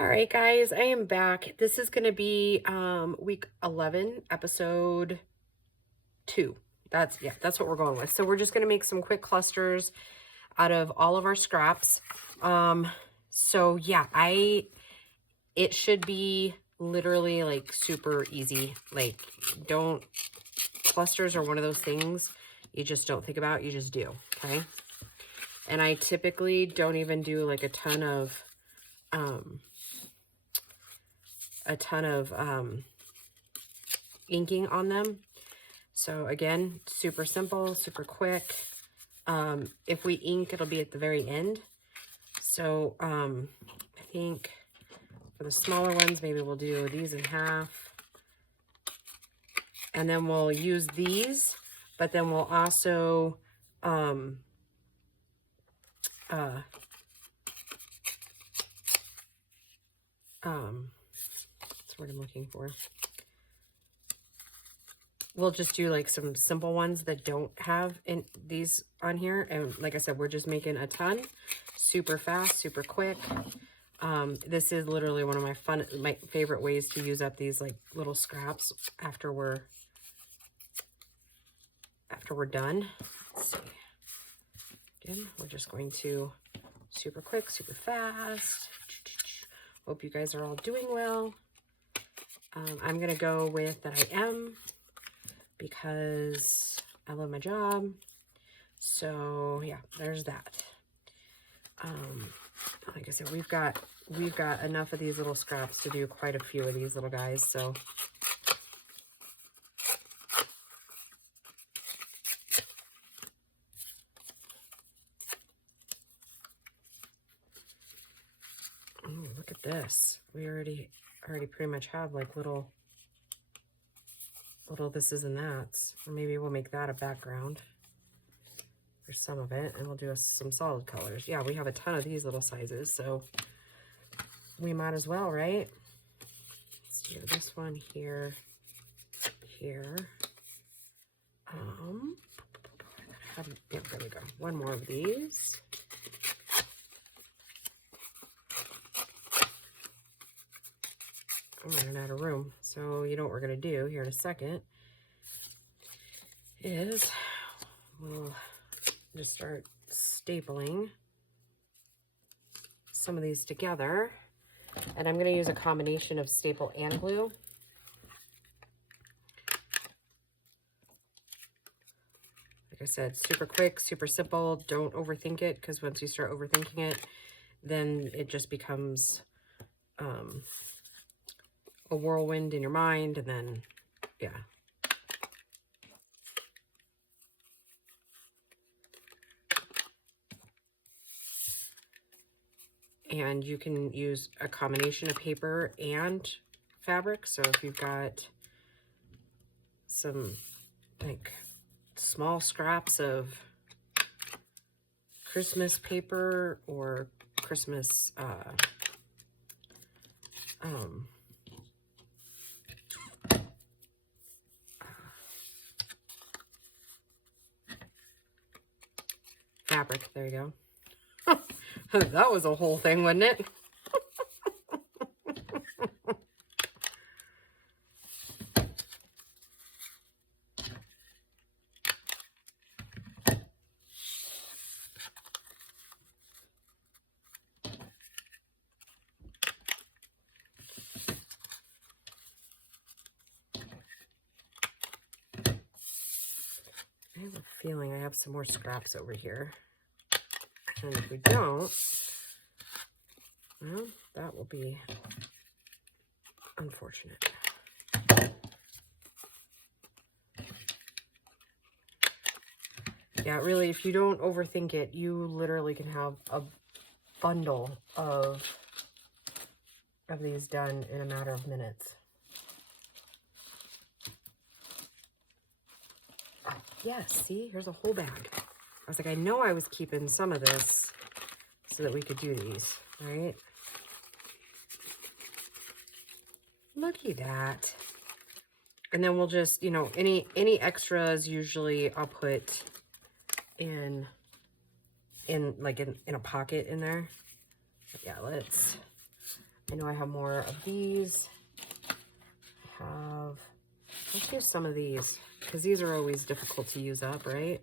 All right, guys, I am back. This is going to be week 11, episode 2. That's what we're going with. So we're just going to make some quick clusters out of all of our scraps. So yeah, it should be literally like super easy. Like, clusters are one of those things you just don't think about, you just do, okay? And I typically don't even do like a ton of inking on them. So again, super simple, super quick. If we ink, it'll be at the very end. So I think for the smaller ones, maybe we'll do these in half. And then we'll use these, but then we'll also that's what I'm looking for. We'll just do like some simple ones that don't have these on here. And like I said, we're just making a ton, super fast, super quick. This is literally one of my favorite ways to use up these like little scraps after we're done. Let's see. Again, we're just going to super quick, super fast. Hope you guys are all doing well. I'm going to go with that I am, because I love my job. So yeah, there's that. Like I said, we've got enough of these little scraps to do quite a few of these little guys. So oh, look at this. We already pretty much have like little thises and that's. Or maybe we'll make that a background for some of it, and we'll do some solid colors. Yeah, we have a ton of these little sizes, so we might as well, right? Let's do this one here. Yeah, there we go. One more of these. I'm running out of room. So you know what we're going to do here in a second is we'll just start stapling some of these together. And I'm going to use a combination of staple and glue. Like I said, super quick, super simple. Don't overthink it, because once you start overthinking it, then it just becomes a whirlwind in your mind, and then, yeah. And you can use a combination of paper and fabric. So if you've got some like small scraps of Christmas paper or Christmas fabric, there you go. That was a whole thing, wasn't it? I have a feeling I have some more scraps over here. And if we don't, well, that will be unfortunate. Yeah, really, if you don't overthink it, you literally can have a bundle of these done in a matter of minutes. Yes, see, here's a whole bag. I was like, I know I was keeping some of this so that we could do these, right? Looky that. And then we'll just, you know, any extras usually I'll put in a pocket in there. Yeah, let's I know I have more of these. Let's use some of these, because these are always difficult to use up, right?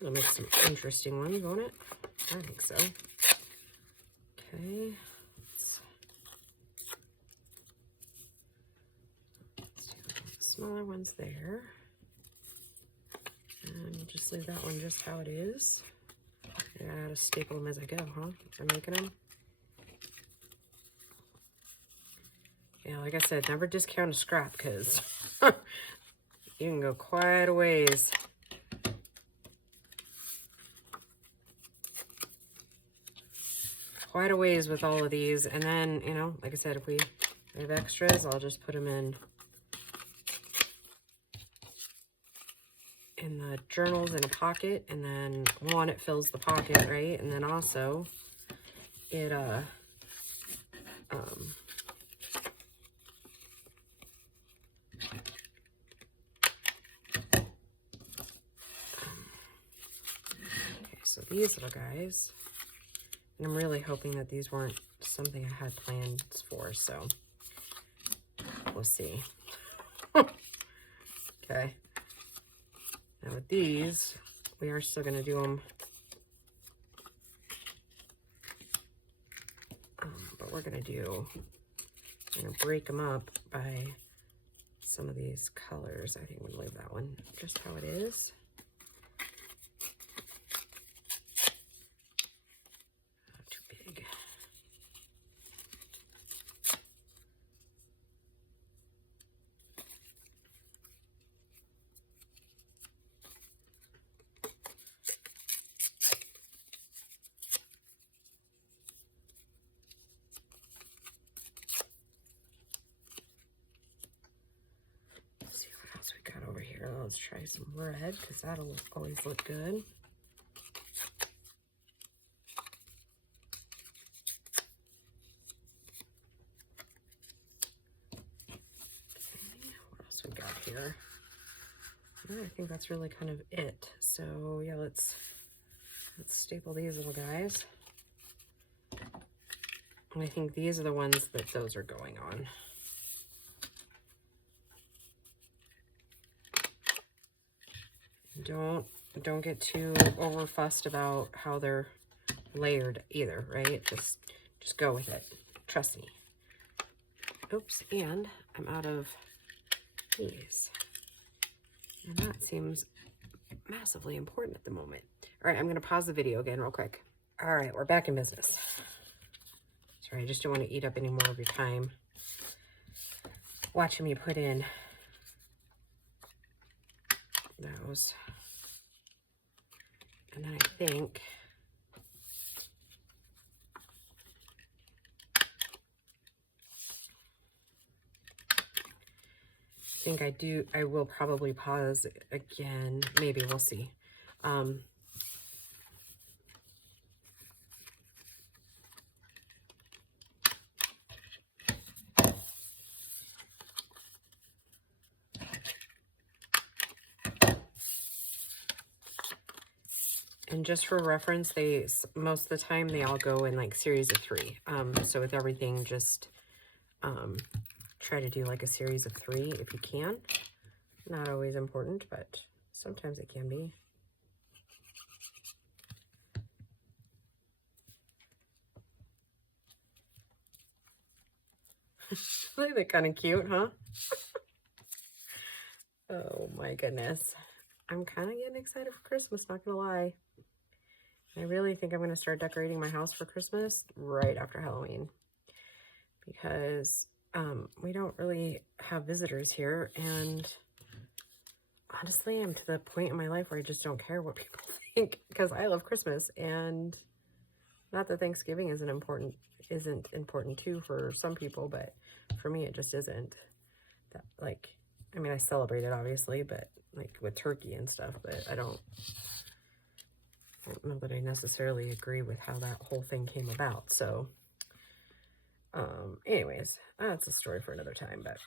It'll make some interesting ones, won't it? I think so. Okay. Let's do the smaller ones there. And we'll just leave that one just how it is. I gotta staple them as I go, huh? As I'm making them. Yeah, like I said, never discount a scrap, because you can go quite a ways. Quite a ways with all of these. And then, you know, like I said, if we have extras, I'll just put them in the journals in a pocket. And then one, it fills the pocket, right? And then also it okay, so these little guys, and I'm really hoping that these weren't something I had plans for, so we'll see. Okay. Now with these, we are still going to do them, but we're going to break them up by some of these colors. I think we'll leave that one just how it is. Not too big. Let's try some red, because that'll always look good. Okay, what else we got here? I think that's really kind of it. So yeah, let's staple these little guys. And I think these are the ones that those are going on. Don't get too over fussed about how they're layered either, right? Just go with it. Trust me. Oops, and I'm out of these. And that seems massively important at the moment. All right, I'm gonna pause the video again real quick. All right, we're back in business. Sorry, I just don't want to eat up any more of your time watching me put in those. And then I think I will probably pause again. Maybe, we'll see. And just for reference, most of the time they all go in like series of 3. So with everything, just try to do like a series of 3 if you can. Not always important, but sometimes it can be. They're kind of cute, huh? Oh my goodness. I'm kind of getting excited for Christmas, not gonna lie. I really think I'm going to start decorating my house for Christmas right after Halloween, because we don't really have visitors here, and honestly, I'm to the point in my life where I just don't care what people think, because I love Christmas. And not that Thanksgiving isn't important too for some people, but for me it just isn't. That, like, I mean, I celebrate it obviously, but like with turkey and stuff, but I don't know that I necessarily agree with how that whole thing came about. So anyways, that's a story for another time. But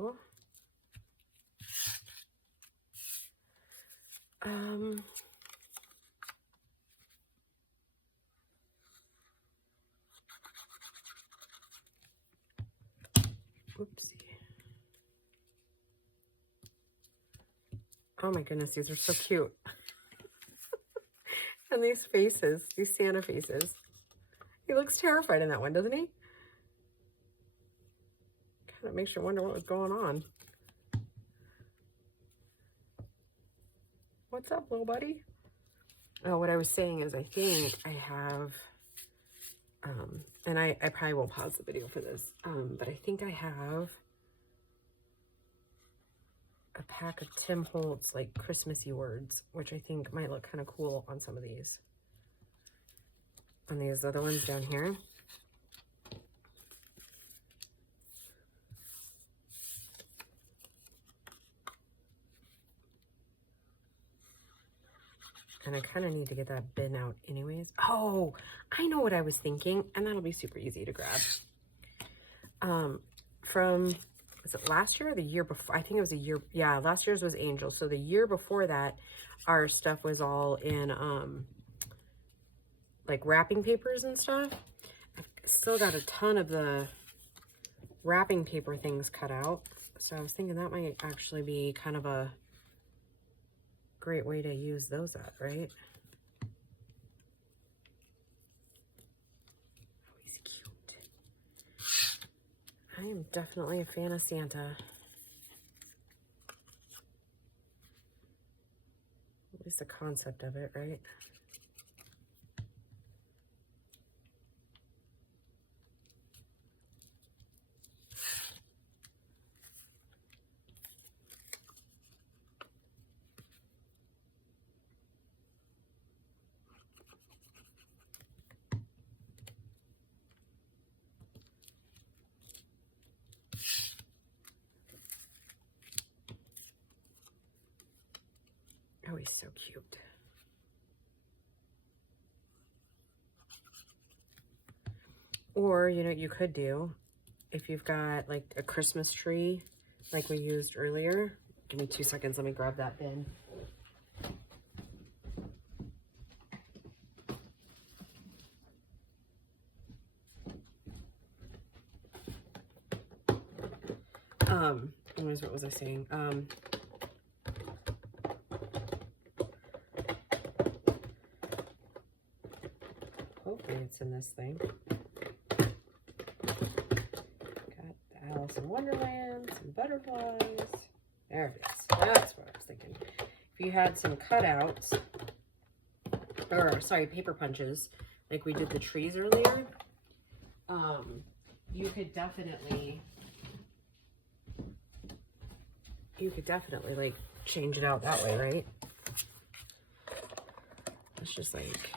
do. Oopsie. Oh my goodness, these are so cute. And these faces, these Santa faces. He looks terrified in that one, doesn't he? Kind of makes you wonder what was going on. What's up, little buddy? Oh, what I was saying is I think I have, and I probably won't pause the video for this, but I think I have a pack of Tim Holtz, like, Christmassy words, which I think might look kind of cool on some of these. On these other ones down here. And I kind of need to get that bin out anyways. Oh, I know what I was thinking, and that'll be super easy to grab. From, was it last year or the year before? I think it was a year, yeah, last year's was Angel. So the year before that, our stuff was all in, like wrapping papers and stuff. I've still got a ton of the wrapping paper things cut out. So I was thinking that might actually be kind of a great way to use those at, right? Oh, he's cute. I am definitely a fan of Santa. At least the concept of it, right? Oh, he's so cute. Or, you know, you could do, if you've got like a Christmas tree, like we used earlier. Give me 2 seconds, let me grab that bin. Anyways, what was I saying? Hopefully it's in this thing. Got the Alice in Wonderland, some butterflies. There it is. That's what I was thinking. If you had some cutouts, or sorry, paper punches, like we did the trees earlier, you could definitely like change it out that way, right? It's just like,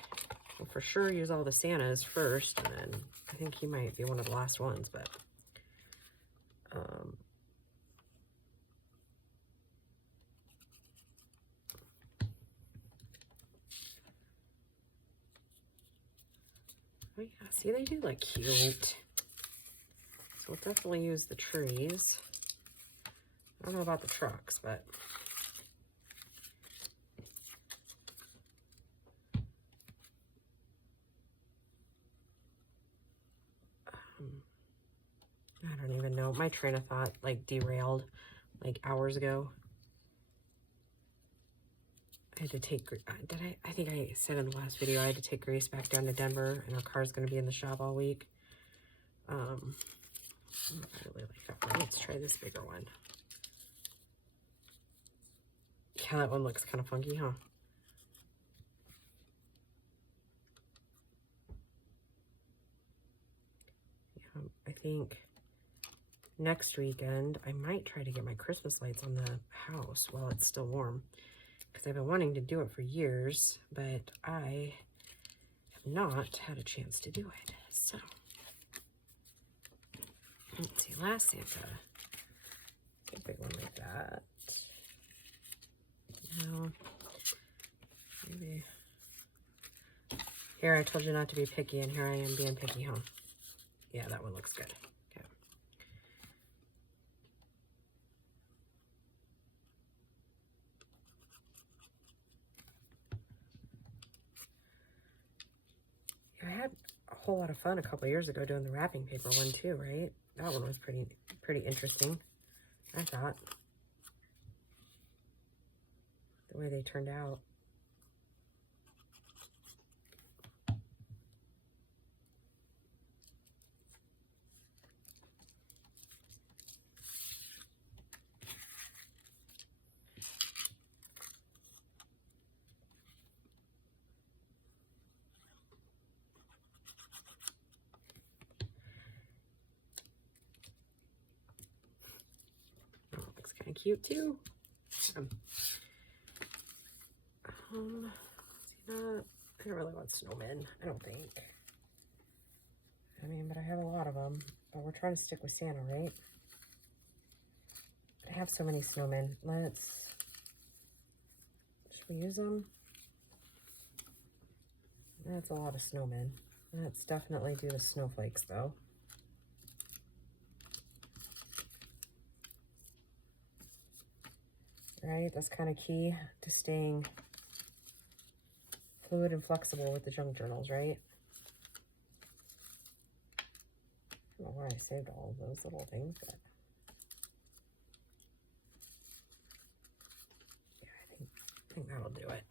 well, for sure use all the Santas first, and then I think he might be one of the last ones, but oh yeah, see, they do look cute. So we'll definitely use the trees. I don't know about the trucks, but I don't even know. My train of thought like derailed like hours ago. I had to take, I think I said in the last video, I had to take Grace back down to Denver, and our car's going to be in the shop all week. I really like that one. Let's try this bigger one. Yeah, that one looks kind of funky, huh? Yeah, I think next weekend, I might try to get my Christmas lights on the house while it's still warm. Because I've been wanting to do it for years, but I have not had a chance to do it. So, let's see, last Santa, a big one like that. No, maybe. Here, I told you not to be picky, and here I am being picky, huh? Yeah, that one looks good. Okay. whole lot of fun a couple years ago doing the wrapping paper one too, right? That one was pretty interesting, I thought, the way they turned out. Oh, looks kind of cute too. I don't really want snowmen, I don't think. I mean, but I have a lot of them. But we're trying to stick with Santa, right? I have so many snowmen. Should we use them? That's a lot of snowmen. Let's definitely do the snowflakes, though. Right? That's kind of key to staying fluid and flexible with the junk journals, right? I don't know where I saved all of those little things, but yeah, I think that'll do it. Okay.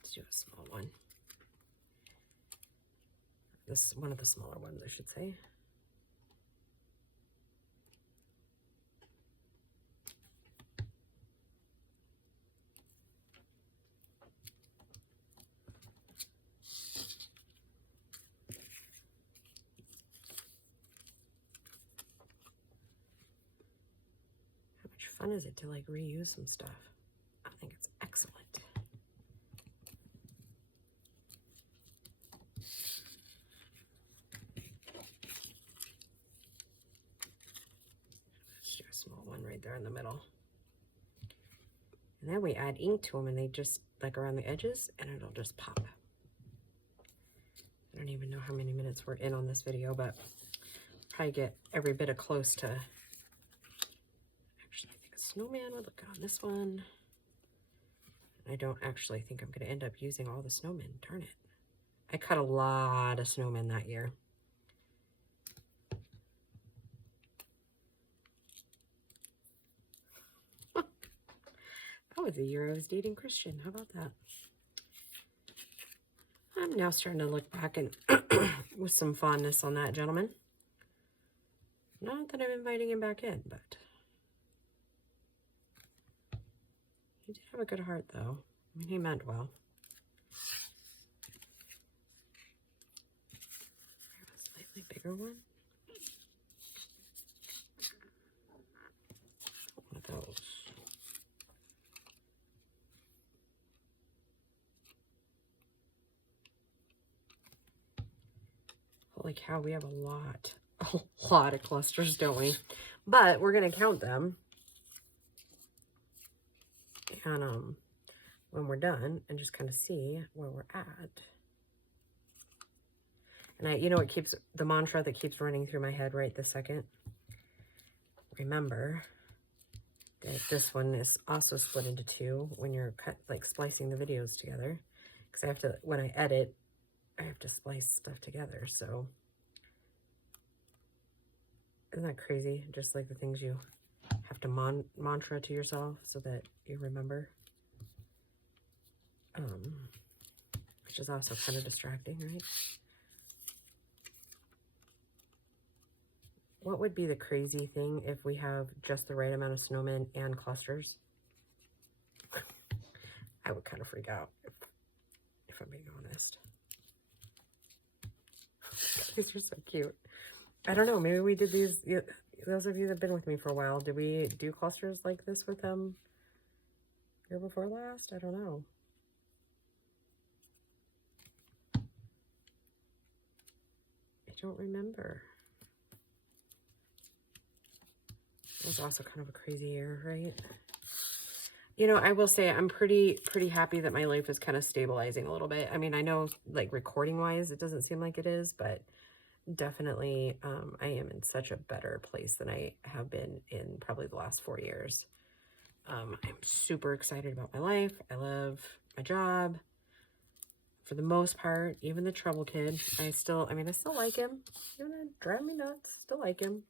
Let's do a small one. This one of the smaller ones, I should say. Fun is it to like reuse some stuff? I think it's excellent. Let's do a small one right there in the middle. And then we add ink to them and they just like around the edges and it'll just pop. I don't even know how many minutes we're in on this video, but probably get every bit of close to. Actually, I think a snowman would look good on this one. I don't actually think I'm going to end up using all the snowmen. Darn it. I cut a lot of snowmen that year. That was the year I was dating Christian. How about that? I'm now starting to look back and with some fondness on that gentleman. Not that I'm inviting him back in, but he did have a good heart, though. I mean, he meant well. A slightly bigger one. One of those. Holy cow, we have a lot of clusters, don't we? But we're going to count them. And when we're done and just kind of see where we're at. And you know what keeps the mantra that keeps running through my head right this second? Remember that this one is also split into two when you're splicing the videos together. Because I have to, when I edit, I have to splice stuff together. So isn't that crazy? Just like the things you have to mantra to yourself so that you remember. Which is also kind of distracting, right? What would be the crazy thing if we have just the right amount of snowmen and clusters? I would kind of freak out, if I'm being honest. These are so cute. I don't know, maybe we did these, those of you that have been with me for a while, did we do clusters like this with them year before last? I don't know. I don't remember. It was also kind of a crazy year, right? You know, I will say I'm pretty happy that my life is kind of stabilizing a little bit. I mean, I know like recording wise, it doesn't seem like it is, but definitely I am in such a better place than I have been in probably the last 4 years. I'm super excited about my life. I love my job. for the most part. Even the trouble kid, I still like him. He's gonna drive me nuts. Still like him.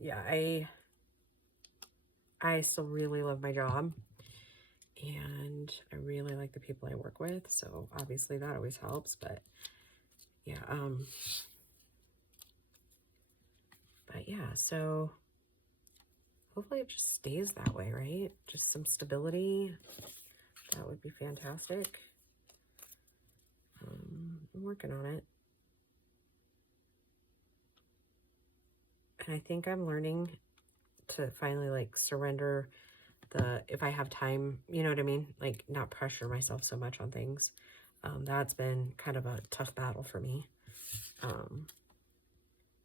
Yeah, I still really love my job, and I really like the people I work with, so obviously that always helps. But yeah, so hopefully it just stays that way, right? Just some stability. That would be fantastic. I'm working on it. And I think I'm learning to finally like surrender if I have time, you know what I mean? Like not pressure myself so much on things. That's been kind of a tough battle for me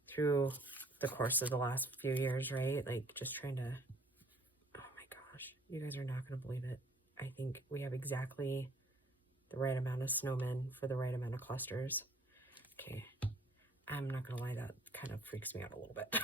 through the course of the last few years, right? Like just trying to, oh my gosh, you guys are not going to believe it. I think we have exactly the right amount of snowmen for the right amount of clusters. Okay. I'm not going to lie, that kind of freaks me out a little bit.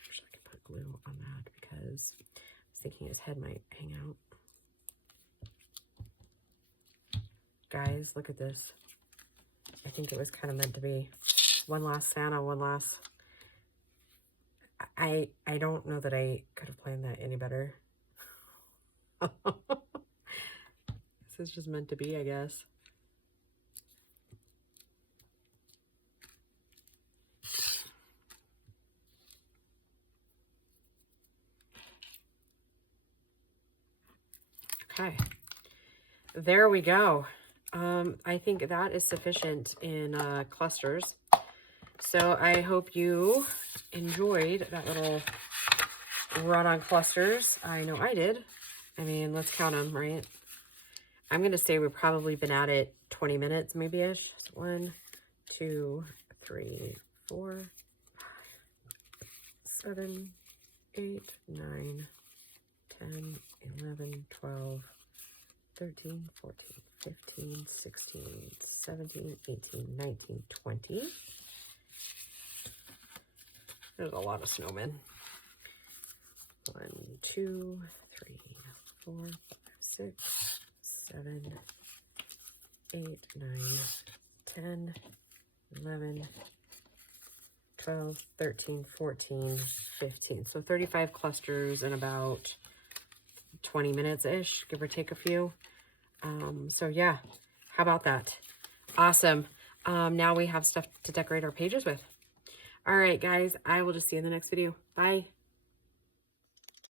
Actually, I can put glue on that because I was thinking his head might hang out. Guys, look at this. I think it was kind of meant to be. One last Santa, one last... I don't know that I could have planned that any better. This is just meant to be, I guess. Okay. There we go. I think that is sufficient in clusters. So I hope you enjoyed that little run on clusters. I know I did. I mean, let's count them, right? I'm going to say we've probably been at it 20 minutes, maybe-ish. 1, 2, 3, 4, 5, 7, 8, 9, 10, 11, 12, 13, 14, 15, 16, 17, 18, 19, 20. There's a lot of snowmen. 1, 2, 3, 4, 5, 6, 7, 8, 9, 10, 11, 12, 13, 14, 15. So 35 clusters in about 20 minutes-ish, give or take a few. So yeah, how about that? Awesome. Now we have stuff to decorate our pages with. All right, guys, I will just see you in the next video. Bye.